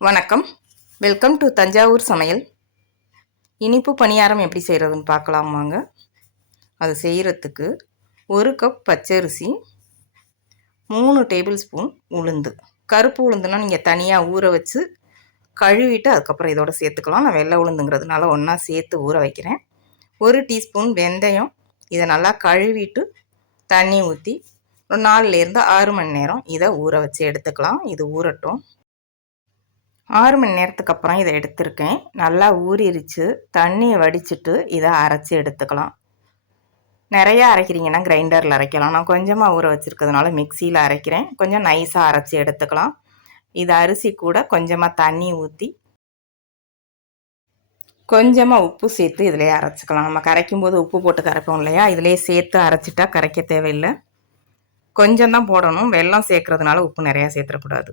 வணக்கம். Welcome to Thanjavur சமையல். இனிப்பு பணியாரம் எப்படி செய்கிறதுன்னு பார்க்கலாமாங்க அது செய்கிறதுக்கு ஒரு கப் பச்சரிசி மூணு டேபிள் ஸ்பூன் உளுந்து. கருப்பு உளுந்துனா நீங்கள் தனியாக ஊற வச்சு கழுவிட்டு அதுக்கப்புறம் இதோட சேர்த்துக்கலாம். நான் வெள்ளை உளுந்துங்கிறதுனால ஒன்றா சேர்த்து ஊற வைக்கிறேன். ஒரு டீஸ்பூன் வெந்தயம். இதை நல்லா கழுவிட்டு தண்ணி ஊற்றி ஒரு நாலுலேருந்து ஆறு மணி நேரம் இதை ஊற வச்சு எடுத்துக்கலாம். இது ஊறட்டும். ஆறு மணி நேரத்துக்கு அப்புறம் இதை எடுத்திருக்கேன். நல்லா ஊறிடுச்சு தண்ணியை வடிச்சிட்டு இதை அரைச்சி எடுத்துக்கலாம். நிறையா அரைக்கிறீங்கன்னா கிரைண்டரில் அரைக்கலாம். நான் கொஞ்சமாக ஊற வச்சுருக்கிறதுனால மிக்சியில் அரைக்கிறேன். கொஞ்சம் நைஸாக அரைச்சி எடுத்துக்கலாம். இது அரிசி கூட கொஞ்சமாக தண்ணி ஊற்றி கொஞ்சமாக உப்பு சேர்த்து இதிலே அரைச்சிக்கலாம். நம்ம கரைக்கும் போது உப்பு போட்டு கரைப்போம் இல்லையா? இதிலே சேர்த்து அரைச்சிட்டா கரைக்க தேவையில்லை. கொஞ்சம் தான் போடணும். வெள்ளம் சேர்க்குறதுனால உப்பு நிறையா சேர்த்துடக்கூடாது.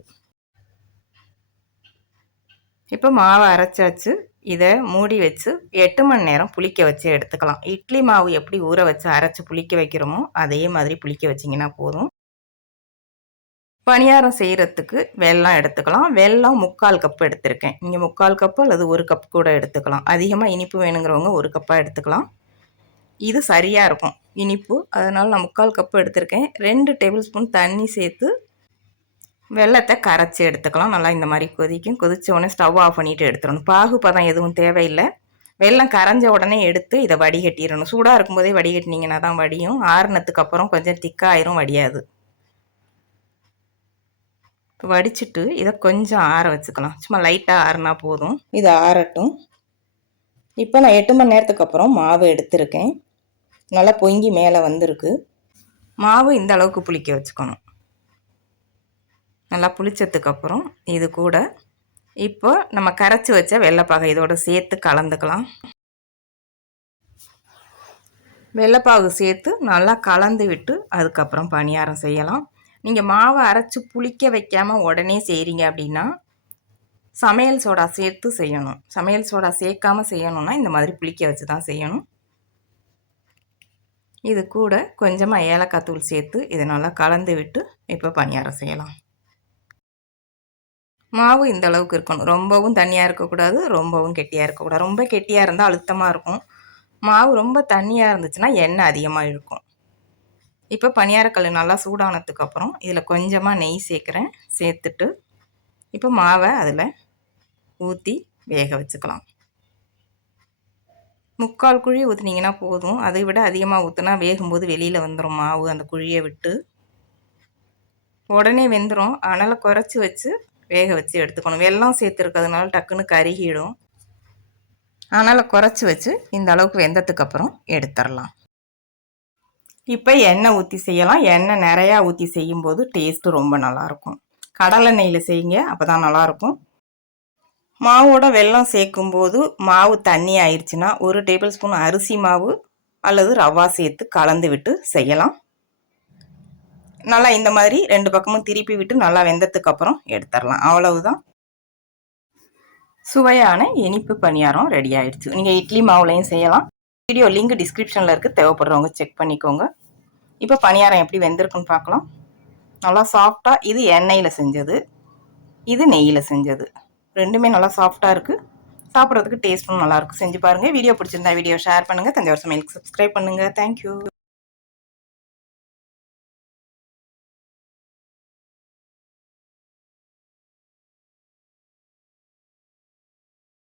இப்போ மாவை அரைச்சாச்சு இதை மூடி வச்சு எட்டு மணி நேரம் புளிக்க வச்சு எடுத்துக்கலாம். இட்லி மாவு எப்படி ஊற வச்சு அரைச்சி புளிக்க வைக்கிறோமோ அதே மாதிரி புளிக்க வச்சிங்கன்னா போதும். பணியாரம் செய்கிறதுக்கு வெல்லம் எடுத்துக்கலாம். வெல்லம் முக்கால் கப் எடுத்திருக்கேன். இங்கே முக்கால் கப்பு அல்லது ஒரு கப் கூட எடுத்துக்கலாம். அதிகமாக இனிப்பு வேணுங்கிறவங்க ஒரு கப்பாக எடுத்துக்கலாம். இது சரியாக இருக்கும். இனிப்பு அதனால் நான் முக்கால் கப்பு எடுத்திருக்கேன். ரெண்டு டேபிள் ஸ்பூன் தண்ணி சேர்த்து வெள்ளத்தை கரைச்சி எடுத்துக்கலாம். நல்லா இந்த மாதிரி கொதிக்கும். கொதித்த உடனே ஸ்டவ் ஆஃப் பண்ணிவிட்டு எடுத்துடணும். பாகு பதம் எதுவும் தேவையில்லை. வெள்ளம் கரைஞ்ச உடனே எடுத்து இதை வடிகட்டிடணும். சூடாக இருக்கும்போதே வடிகட்டினீங்கன்னா தான் வடியும். ஆறுனத்துக்கு அப்புறம் கொஞ்சம் திக்காயிரும் வடியாது. வடிச்சிட்டு இதை கொஞ்சம் ஆற வச்சுக்கலாம். சும்மா லைட்டாக ஆறுனா போதும். இது ஆறட்டும். இப்போ நான் எட்டு மணி நேரத்துக்கு அப்புறம் மாவு எடுத்திருக்கேன். நல்லா பொங்கி மேலே வந்திருக்கு. மாவு இந்த அளவுக்கு புளிக்க வச்சுக்கணும். நல்லா புளிச்சதுக்கப்புறம் இது கூட இப்போ நம்ம கரைச்சி வச்ச வெள்ளைப்பாகை இதோட சேர்த்து கலந்துக்கலாம். வெள்ளைப்பாகு சேர்த்து நல்லா கலந்து விட்டு அதுக்கப்புறம் பணியாரம் செய்யலாம். நீங்கள் மாவை அரைச்சி புளிக்க வைக்காமல் உடனே செய்கிறீங்க அப்படின்னா சமையல் சோடா சேர்த்து செய்யணும். சமையல் சோடா சேர்க்காமல் செய்யணும்னா இந்த மாதிரி புளிக்க வச்சு தான் செய்யணும். இது கூட கொஞ்சமாக ஏலக்காய் தூள் சேர்த்து இதை நல்லா கலந்து விட்டு இப்போ பணியாரம் செய்யலாம். மாவு இந்த அளவுக்கு இருக்கணும். ரொம்பவும் தண்ணியாக இருக்கக்கூடாது ரொம்பவும் கெட்டியாக இருக்கக்கூடாது. ரொம்ப கெட்டியாக இருந்தால் அழுத்தமாக இருக்கும். மாவு ரொம்ப தண்ணியாக இருந்துச்சுன்னா எண்ணெய் அதிகமாக இழுக்கும். இப்போ பனியாரக்கல் நல்லா சூடானதுக்கப்புறம் இதில் கொஞ்சமாக நெய் சேர்க்குறேன். சேர்த்துட்டு இப்போ மாவை அதில் ஊற்றி வேக வச்சுக்கலாம். முக்கால் குழி ஊற்றுனீங்கன்னா போதும். அதை விட அதிகமாக ஊற்றுனா வேகும்போது வெளியில் வந்துடும் மாவு அந்த குழியை விட்டு. உடனே வெந்துடும் அதனால் குறைச்சி வச்சு வேக வச்சு எடுத்துக்கணும். வெள்ளம் சேர்த்துருக்கிறதுனால டக்குன்னு கருகிடும். அதனால் குறைச்சி வச்சு இந்த அளவுக்கு வெந்ததுக்கு அப்புறம் எடுத்துடலாம். இப்போ எண்ணெய் ஊற்றி செய்யலாம். எண்ணெய் நிறையா ஊற்றி செய்யும்போது டேஸ்ட்டு ரொம்ப நல்லாயிருக்கும். கடலை நெய்யில் செய்யுங்க அப்போ தான் நல்லாயிருக்கும். மாவோட வெல்லம் சேர்க்கும்போது மாவு தண்ணி ஆயிடுச்சுன்னா ஒரு டேபிள் ஸ்பூன் அரிசி மாவு அல்லது ரவா சேர்த்து கலந்து விட்டு செய்யலாம். நல்லா இந்த மாதிரி ரெண்டு பக்கமும் திருப்பி விட்டு நல்லா வெந்ததுக்கு அப்புறம் எடுத்துடலாம். அவ்வளவுதான். சுவையான இனிப்பு பணியாரம் ரெடி ஆயிடுச்சு. நீங்கள் இட்லி மாவுலையும் செய்யலாம். வீடியோ லிங்க் டிஸ்கிரிப்ஷனில் இருக்குது தேவைப்படுறவங்க செக் பண்ணிக்கோங்க. இப்போ பணியாரம் எப்படி வெந்திருக்குன்னு பார்க்கலாம். நல்லா சாஃப்டாக இது எண்ணெயில் செஞ்சது. இது நெய்யில் செஞ்சது. ரெண்டுமே நல்லா சாஃப்டாக இருக்குது சாப்பிட்றதுக்கு டேஸ்ட்டும் நல்லாயிருக்கும் செஞ்சு பாருங்கள் வீடியோ பிடிச்சிருந்தா வீடியோ ஷேர் பண்ணுங்கள் தஞ்சாவூர் சமையலுக்கு சப்ஸ்கிரைப் பண்ணுங்கள் தேங்க்யூ